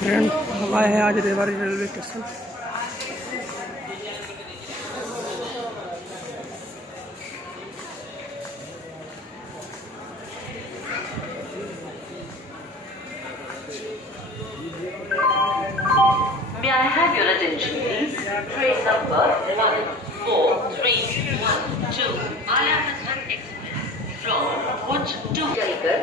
Friend हम आए हैं आज Rewari railway station. May I have your attention, please? Train number 14312 Ayamazan Express from Bhuj to Jalgar.